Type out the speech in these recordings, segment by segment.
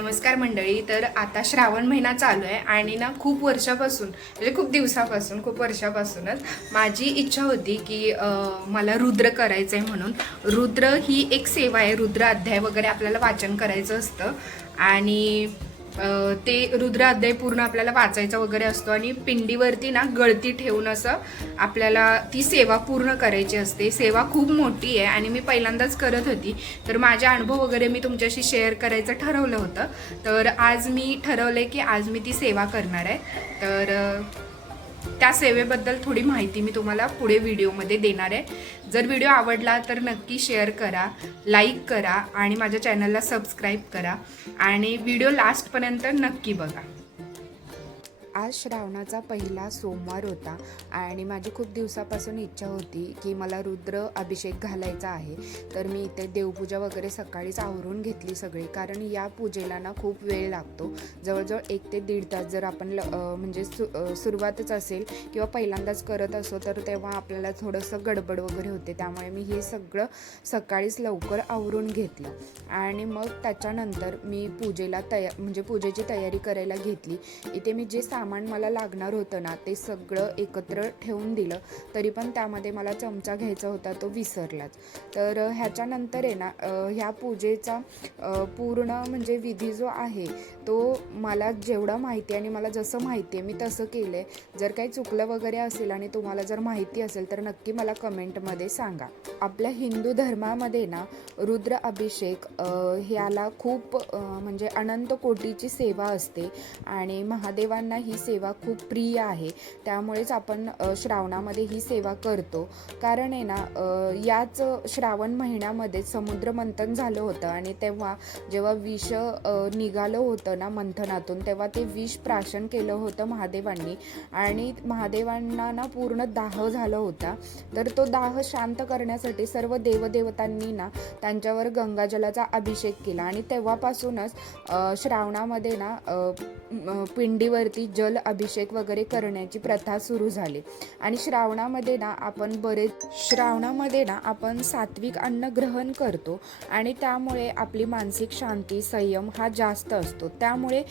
नमस्कार मंडळी. तर आता श्रावण महिना चालू आहे आणि ना खूप वर्षापासून म्हणजे खूप दिवसापासून खूप वर्षापासूनच माझी इच्छा होती की मला रुद्र करायचं आहे म्हणून. रुद्र ही एक सेवा आहे. रुद्र अध्याय वगैरे आपल्याला वाचन करायचं असतं आणि ते रुद्र अध्याय पूर्ण आपल्याला वाचायचा वगैरे असतो आणि पिंडीवरती ना गळती ठेवून असं आपल्याला ती सेवा पूर्ण करायची असते. सेवा खूप मोठी आहे आणि मी पहिल्यांदाच करत होती, तर माझे अनुभव वगैरे मी तुमच्याशी शेअर करायचं ठरवलं होतं. तर आज मी ठरवलं की आज मी ती सेवा करणार आहे. तर त्या सेवेबद्दल थोडी माहिती मी तुम्हाला पुढे व्हिडिओमध्ये देणार आहे. जर व्हिडिओ आवडला तर नक्की शेअर करा, लाईक करा आणि माझ्या चॅनलला सबस्क्राईब करा आणि व्हिडिओ लास्टपर्यंत नक्की बघा. आज श्रावणाचा पहिला सोमवार होता आणि माझी खूप दिवसापासून इच्छा होती की मला रुद्र अभिषेक घालायचा आहे. तर मी इथे देवपूजा वगैरे सकाळीच आवरून घेतली सगळी, कारण या पूजेला ना खूप वेळ लागतो. जवळजवळ 1 ते 1.5 तास. जर आपण म्हणजे सुरुवातच असेल किंवा पहिल्यांदाच करत असो तर तेव्हा आपल्याला थोडंसं गडबड वगैरे होते. त्यामुळे मी हे सगळं सकाळीच लवकर आवरून घेतलं आणि मग त्याच्यानंतर मी म्हणजे पूजेची तयारी करायला घेतली. इथे मी जे सामान मला लागणार होतं ना ते सगळं एकत्र ठेवून दिलं, तरी पण त्यामध्ये मला चमचा घ्यायचा होता, तो विसरलाच. तर ह्याच्यानंतर आहे ना ह्या पूजेचा पूर्ण म्हणजे विधी जो आहे तो मला जेवढा माहिती आहे आणि मला जसं माहिती आहे मी तसं केलं आहे. जर काही चुकलं वगैरे असेल आणि तुम्हाला जर माहिती असेल तर नक्की मला कमेंटमध्ये सांगा. आपल्या हिंदू धर्मामध्ये ना रुद्र अभिषेक ह्याला खूप म्हणजे अनंत कोटीची सेवा असते आणि महादेवांना ही सेवा खूप प्रिय आहे. त्यामुळेच आपण श्रावणामध्ये ही सेवा करतो. कारण आहे ना याच श्रावण महिन्यामध्ये समुद्र मंथन झालं होतं आणि तेव्हा जेव्हा विष निघालं होतं ना मंथनातून, तेव्हा ते विष प्राशन केलं होतं महादेवांनी आणि महादेवांना ना पूर्ण दाह झाला होता. तर तो दाह शांत करण्यासाठी सर्व देवदेवतांनी ना त्यांच्यावर गंगाजलाचा अभिषेक केला आणि तेव्हापासूनच श्रावणामध्ये ना पिंडीवरती जल अभिषेक वगैरे करण्याची प्रथा सुरू झाली. आणि श्रावणामध्ये ना आपण सात्विक अन्न ग्रहण करतो आणि त्यामुळे आपली मानसिक शांती संयम हा जास्त असतो. त्यामुळे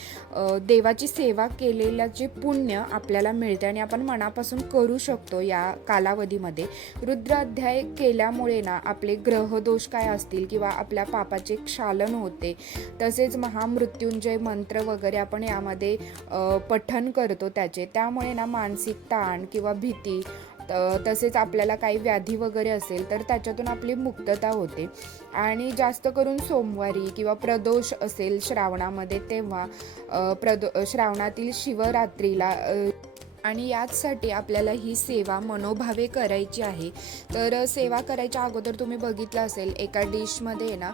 देवाची सेवा केलेल्याचे पुण्य आपल्याला मिळते आणि आपण मनापासून करू शकतो. या कालावधीमध्ये रुद्र अध्याय केल्यामुळे ना आपले ग्रहदोष काय असतील किंवा आपल्या पापाचे क्षालन होते. तसेच महामृत्युंजय मंत्र वगैरे आपण यामध्ये पठण करतो त्यामुळे ना मानसिक ताण किंवा भीती तसेच आपल्याला काही व्याधी वगैरे असेल तर त्याच्यातून आपली मुक्तता होते. आणि जास्त करून सोमवारी किंवा प्रदोष असेल श्रावणामध्ये तेव्हा श्रावणातील शिवरात्रीला आणि याचसाठी आपल्याला ही सेवा मनोभावे करायची आहे. तर सेवा करायच्या अगोदर तुम्ही बघितलं असेल एका डिशमध्ये ना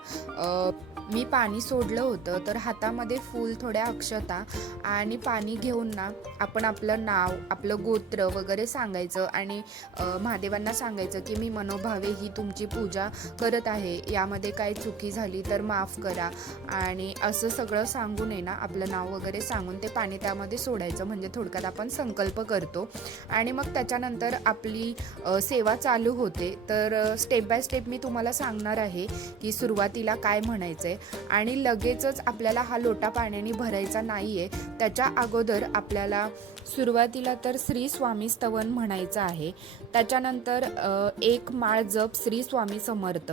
मी पाणी सोडलं होतं. तर हातामध्ये फूल, थोड्या अक्षता आणि पाणी घेऊन ना आपण आपलं नाव, आपलं गोत्र वगैरे सांगायचं आणि महादेवांना सांगायचं की मी मनोभावे ही तुमची पूजा करत आहे, यामध्ये काही चुकी झाली तर माफ करा. आणि असं सगळं सांगून आहे ना आपलं नाव वगैरे सांगून ते पाणी त्यामध्ये सोडायचं. म्हणजे थोडक्यात आपण संकल्प करतो आणि मग त्याच्यानंतर आपली सेवा चालू होते. तर स्टेप बाय स्टेप मी तुम्हाला सांगणार आहे की सुरुवातीला काय म्हणायचं आहे आणि लगेचच आपल्याला हा लोटा पाण्याने भरायचा नाही आहे. त्याच्या अगोदर आपल्याला सुरुवातीला तर श्री स्वामी स्तवन म्हणायचं आहे. त्याच्यानंतर 1 माळ जप श्री स्वामी समर्थ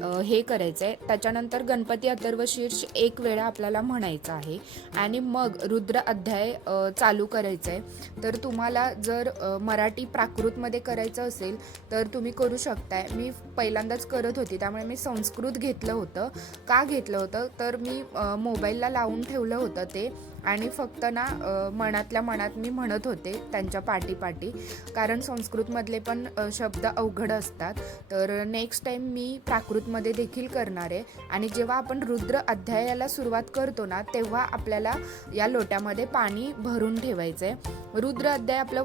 हे करायचं आहे. त्याच्यानंतर गणपती अथर्वशीर्ष 1 वेळा आपल्याला म्हणायचं आहे आणि मग रुद्र अध्याय चालू करायचं आहे. तर तुम्हाला जर मराठी प्राकृतमध्ये करायचं असेल तर तुम्ही करू शकताय. मी पहिल्यांदाच करत होती त्यामुळे मी संस्कृत घेतलं होतं. का घेतलं होतं तर मी मोबाईलला लावून ठेवलं होतं ते आणि फक्त ना मनातल्या मनात मी म्हणत होते त्यांच्या पाठी, कारण संस्कृतमधले पण शब्द अवघड असतात. तर नेक्स्ट टाईम मी प्राकृतमध्ये देखील करणार आहे. आणि जेव्हा आपण रुद्र अध्यायाला सुरुवात करतो ना तेव्हा आपल्याला या लोट्यामध्ये पाणी भरून ठेवायचं आहे. रुद्र अध्याय आपलं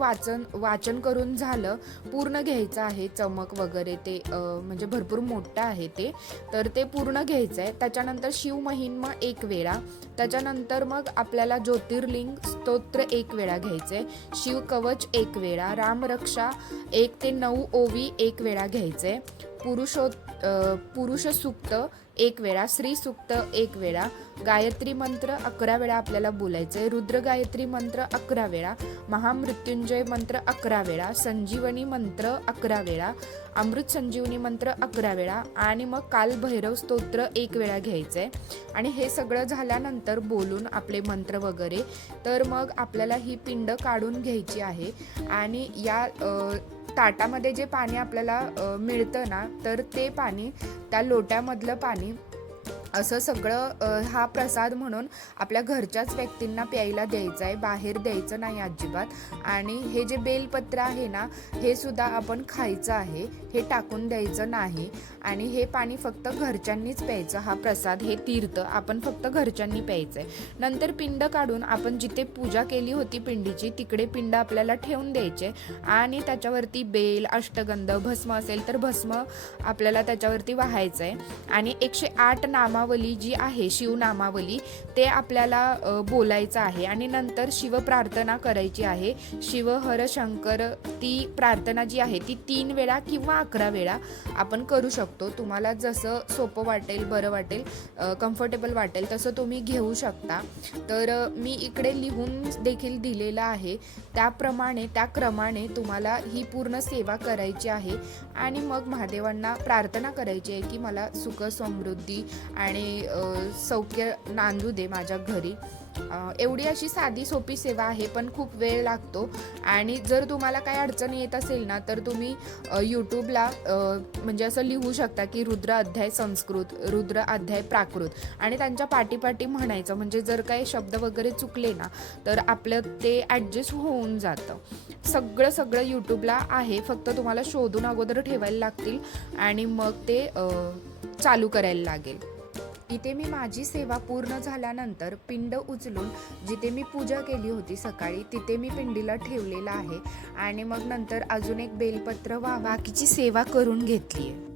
वाचन करून झालं, पूर्ण घ्यायचं आहे. चमक वगैरे ते म्हणजे भरपूर मोठं आहे ते, तर ते पूर्ण घ्यायचं आहे. त्याच्यानंतर शिवमहिम्न 1 वेळा, त्याच्यानंतर मग आपल्याला ज्योतिर्लिंग स्तोत्र 1 वेळा घ्यायचे, शिवकवच 1 वेळा, रामरक्षा 1 ते 9 ओवी 1 वेळा घ्यायचे, पुरुष सूक्त 1 वेळा, स्त्री सूक्त 1 वेळा, गायत्री मंत्र 11 वेळा आपल्याला बोलायचं आहे, रुद्र गायत्री मंत्र 11 वेळा, महामृत्युंजय मंत्र 11 वेळा, संजीवनी मंत्र 11 वेळा, अमृत संजीवनी मंत्र 11 वेळा आणि मग काल भैरव स्तोत्र 1 वेळा घ्यायचं आहे. आणि हे सगळं झाल्यानंतर बोलून आपले मंत्र वगैरे तर मग आपल्याला ही पिंड काढून घ्यायची आहे. आणि या ताटामध्ये जे पाणी आपल्याला मिळतं ना, तर ते पाणी, त्या लोट्यामधलं पाणी असं सगळं हा प्रसाद म्हणून आपल्या घरच्याच व्यक्तींना प्यायला द्यायचं आहे, बाहेर द्यायचं नाही अजिबात. आणि हे जे बेलपत्र आहे ना, हे सुद्धा आपण खायचं आहे, हे टाकून द्यायचं नाही. आणि हे पाणी फक्त घरच्यांनीच प्यायचं, हा प्रसाद, हे तीर्थ आपण फक्त घरच्यांनी प्यायचं आहे. नंतर पिंड काढून आपण जिथे पूजा केली होती पिंडीची, तिकडे पिंड आपल्याला ठेवून द्यायचे आणि त्याच्यावरती बेल, अष्टगंध, भस्म असेल तर भस्म आपल्याला त्याच्यावरती वाहायचं आहे. आणि 108 नामावली जी आहे, शिवनामावली, ते आपल्याला बोलायचं आहे. आणि नंतर शिव प्रार्थना करायची आहे, शिव हर शंकर. ती प्रार्थना जी आहे ती 3 वेळा किंवा 11 वेळा आपण करू शकतो. तुम्हाला जसं सोपं वाटेल, बरं वाटेल, कम्फर्टेबल वाटेल तसं तुम्ही घेऊ शकता. तर मी इकडे लिहून देखील दिलेलं आहे, त्या क्रमाने तुम्हाला ही पूर्ण सेवा करायची आहे. आणि मग महादेवांना प्रार्थना करायची आहे की मला सुख समृद्धी आणि सौख्य नांदू दे माझ्या घरी. एवढी अशी साधी सोपी सेवा आहे, पण खूप वेळ लागतो. आणि जर तुम्हाला काही अडचण येत असेल ना, तर तुम्ही यूट्यूबला म्हणजे असं लिहू शकता की रुद्र अध्याय संस्कृत, रुद्र अध्याय प्राकृत, आणि त्यांच्या पाठीपाठी म्हणायचं. म्हणजे जर काही शब्द वगैरे चुकले ना, तर आपलं ते ॲडजस्ट होऊन जातं. सगळं यूट्यूबला आहे, फक्त तुम्हाला शोधून अगोदर ठेवायला लागतील आणि मग ते चालू करायला लागेल. इथे मी माझी सेवा पूर्ण झाल्यानंतर पिंड उचलून जिथे मी पूजा केली होती सकाळी, तिथे मी पिंडीला ठेवलेलं आहे. आणि मग नंतर अजून एक बेलपत्र बाकीची सेवा करून घेतली आहे.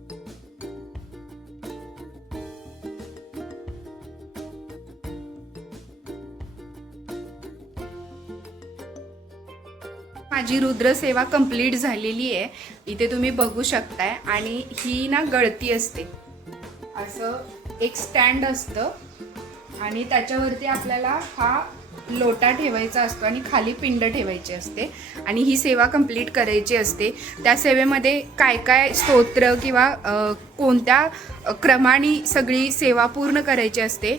माझी रुद्र सेवा कंप्लीट झालेली आहे, इथे तुम्ही बघू शकताय. आणि ही ना गळती असते, असं एक स्टँड असतं आणि त्याच्यावरती आपल्याला हा लोटा ठेवायचा असतो आणि खाली पिंड ठेवायची असते आणि ही सेवा कंप्लीट करायची असते. त्या सेवेमध्ये काय काय स्तोत्र किंवा कोणत्या क्रमाने सगळी सेवा पूर्ण करायची असते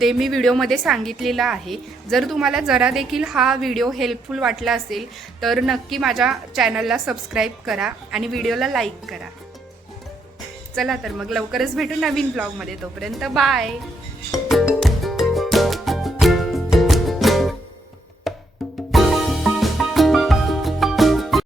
ते मी व्हिडिओमध्ये सांगितलेलं आहे. जर तुम्हाला जरा देखील हा व्हिडिओ हेल्पफुल वाटला असेल तर नक्की माझ्या चॅनलला सबस्क्राईब करा आणि व्हिडिओला लाईक करा. चला तर मग लवकरच भेटू नवीन ब्लॉगमध्ये, तोपर्यंत बाय.